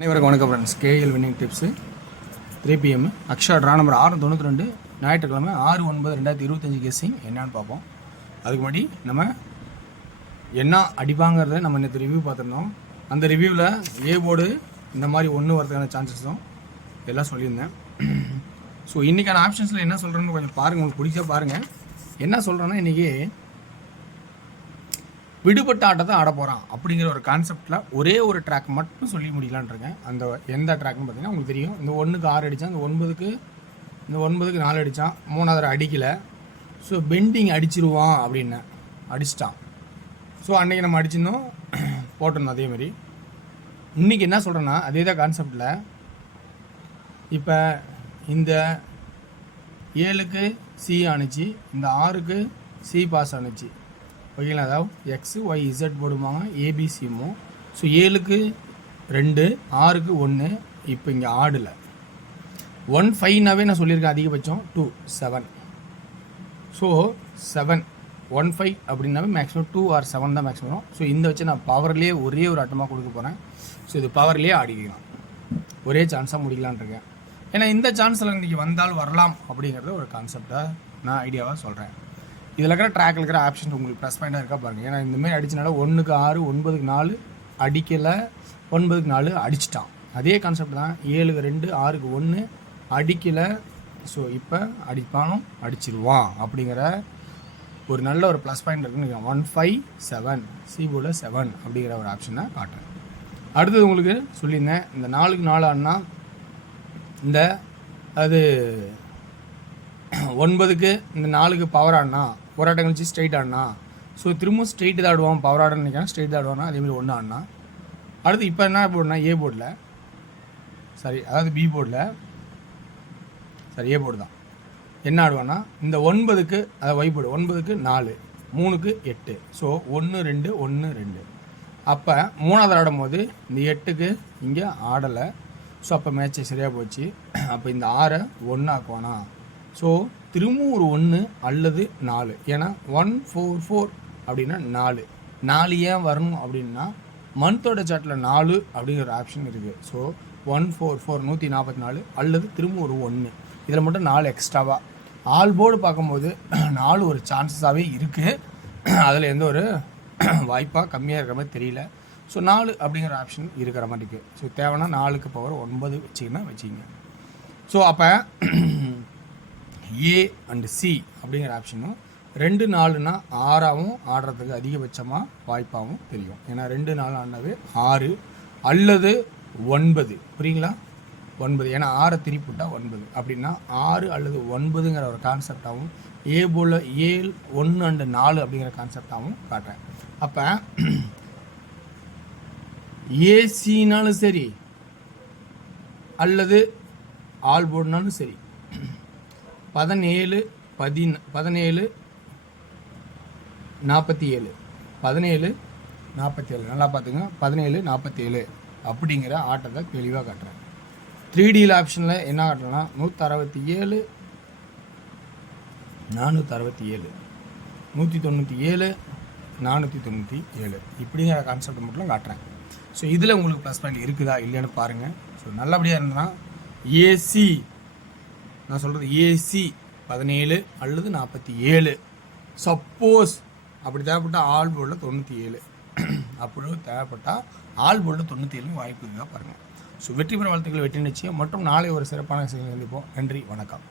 அனைவருக்கும் வணக்கம் friends. KL winning tips 3 PM Akshaya draw number 692 ஞாயிற்றுக்கிழமை 6/9/2025 கெஸ்ஸிங் என்னான்னு பார்ப்போம். அதுக்கு முன்னாடி நம்ம என்ன அடிப்பாங்கிறத நம்ம நேற்று ரிவ்யூ பார்த்துருந்தோம். அந்த ரிவ்யூவில் ஏ போர்டு இந்த மாதிரி ஒன்று வரதுக்கான சான்சஸும் எல்லாம் சொல்லியிருந்தேன். ஸோ இன்றைக்கான ஆப்ஷன்ஸில் என்ன சொல்கிறேன்னு கொஞ்சம் பாருங்கள், உங்களுக்கு பிடிச்சா பாருங்கள். என்ன சொல்கிறேன்னா, இன்றைக்கி விடுபட்ட ஆட்டத்தை ஆட போகிறான் அப்படிங்கிற ஒரு கான்செப்டில் ஒரே ஒரு ட்ராக் மட்டும் சொல்லி முடிக்கலான்ருக்கேன். அந்த எந்த ட்ராக்னு பார்த்தீங்கன்னா உங்களுக்கு தெரியும். இந்த 1க்கு 6 அடித்தான், இந்த 9க்கு 4 அடித்தான், 3வது அடிக்கலை. ஸோ பெண்டிங் அடிச்சிருவான் அப்படின்னு அடிச்சிட்டான். ஸோ அன்றைக்கி நம்ம அடிச்சிருந்தோம், போட்டிருந்தோம். அதேமாரி இன்றைக்கி என்ன சொல்கிறேன்னா, அதே தான் கான்செப்டில் இப்போ இந்த 7க்கு சி ஆணுச்சு, இந்த 6க்கு சி பாஸ் ஆணுச்சு. ஓகேங்களா? அதாவது எக்ஸ் ஒய் இசட் போடுவாங்க, ஏபிசிமோ. ஸோ 7க்கு 2, 6க்கு 1. இப்போ இங்கே ஆடலை 1-5னாவே நான் சொல்லியிருக்கேன். அதிகபட்சம் 2 7. ஸோ 7 1-5 அப்படின்னாவே மேக்ஸிமம் 2 or 7 தான் மேக்ஸிமம். ஸோ இந்த வச்சு நான் பவர்லேயே ஒரே ஒரு ஆட்டமாக கொடுக்க போகிறேன். ஸோ இது பவர்லேயே ஆடிக்கலாம், ஒரே சான்ஸாக முடிக்கலான் இருக்கேன். ஏன்னா இந்த சான்ஸில் இன்றைக்கி வந்தால் வரலாம் அப்படிங்கிறத ஒரு கான்செப்டாக நான் ஐடியாவாக சொல்கிறேன். இதில் இருக்கிற ட்ராக்கில் இருக்கிற ஆப்ஷன் உங்களுக்கு ப்ளஸ் பாயிண்டாக இருக்கா பாருங்கள். ஏன்னா இந்தமாரி அடிச்சனால 1க்கு 6, 9க்கு 4 அடிக்கலை, 9க்கு 4 அடிச்சிட்டான். அதே கான்செப்ட் தான். 7க்கு 2, 6க்கு 1 அடிக்கலை. ஸோ இப்போ அடிப்பானும் அடிச்சிருவான் அப்படிங்கிற ஒரு நல்ல ஒரு ப்ளஸ் பாயிண்ட் இருக்குன்னு 1-5-7 சி போர்டில் 7 அப்படிங்கிற ஒரு ஆப்ஷனை காட்டுறேன். அடுத்தது உங்களுக்கு சொல்லியிருந்தேன், இந்த 4க்கு 4 ஆடினா இந்த அது 9க்கு இந்த 4க்கு பவர் ஆடினா ஒரு ஆட்டம் கழிச்சு ஸ்ட்ரைட் ஆடினா. ஸோ திரும்பவும் ஸ்ட்ரைட்டு தான் ஆடுவான். பவர் ஆடன்னு நினைக்கிறேன், ஸ்ட்ரைட் தான் ஆடுவானா. அதேமாதிரி 1 ஆடினா. அடுத்து இப்போ என்ன போர்டுனா ஏ போர்டில், சாரி அதாவது பி போர்டில், சாரி ஏ போர்டு தான். என்ன ஆடுவான்னா இந்த 9க்கு அதாவது ஒய் போர்டு 9க்கு 4, 3க்கு 8. ஸோ 1 2 1 2. அப்போ 3வது ஆடும் போது இந்த 8க்கு இங்கே ஆடலை. ஸோ அப்போ மேட்ச்சு சரியாக போச்சு. அப்போ இந்த 6 1 ஆக்குவானா. ஸோ திரும்பவும் ஒரு 1 அல்லது 4. ஏன்னா 1-4-4 அப்படின்னா 4 ஏன் வரணும் அப்படின்னா மந்தோட சார்ட்டில் 4 அப்படிங்கிற ஆப்ஷன் இருக்குது. ஸோ 1-4-4 144 அல்லது திரும்ப ஒரு 1. இதில் மட்டும் 4 எக்ஸ்ட்ராவாக ஆல் போர்டு பார்க்கும்போது 4 ஒரு சான்சஸாகவே இருக்குது. அதில் எந்த ஒரு வாய்ப்பாக கம்மியாக இருக்கிற மாதிரி தெரியல. ஸோ 4 அப்படிங்கிற ஆப்ஷன் இருக்கிற மாதிரி இருக்குது. ஸோ தேவைன்னா 4க்கு பவர் 9 வச்சிங்க. ஸோ அப்போ ஏ அண்டு சி அப்படிங்கிற ஆப்ஷனும் 2 4னா 6ஆகவும் ஆடுறதுக்கு அதிகபட்சமாக வாய்ப்பாகவும் தெரியும். ஏன்னா 2 4 ஆடினாவே 6 அல்லது 9. புரியுங்களா? 9. ஏன்னா 6 திருப்பிவிட்டா 9 அப்படின்னா 6 அல்லது 9ங்கிற ஒரு கான்செப்டாகவும் ஏ போல் 7 1 அண்டு 4 அப்படிங்கிற கான்செப்டாகவும் காட்டுறேன். அப்போ ஏசினாலும் சரி அல்லது ஆல் போர்டுனாலும் சரி 17 47 47 17 47 நல்லா பார்த்துங்க. 17 47 அப்படிங்கிற ஆட்டத்தை தெளிவாக காட்டுறேன். 3D ஆப்ஷனில் என்ன காட்டுறேன்னா 167 467 197 497 இப்படிங்கிற கான்செப்ட் மட்டும் காட்டுறேன். ஸோ இதில் உங்களுக்கு ப்ளஸ் பாயிண்ட் இருக்குதா இல்லைன்னு பாருங்கள். ஸோ நல்லபடியாக இருந்ததுன்னா ஏசி, நான் சொல்கிறது ஏசி 17 அல்லது 47. சப்போஸ் அப்படி தேவைப்பட்டால் ஆல் போர்டில் 97 அப்படி தேவைப்பட்டால் ஆல் போர்டில் 97 வாய்ப்பு இருக்கா பாருங்கள். ஸோ வெற்றி பெற வாழ்த்துக்கள், வெற்றி நிச்சயம். மற்றும் நாளை ஒரு சிறப்பான விஷயங்கள் சந்திப்போம். நன்றி, வணக்கம்.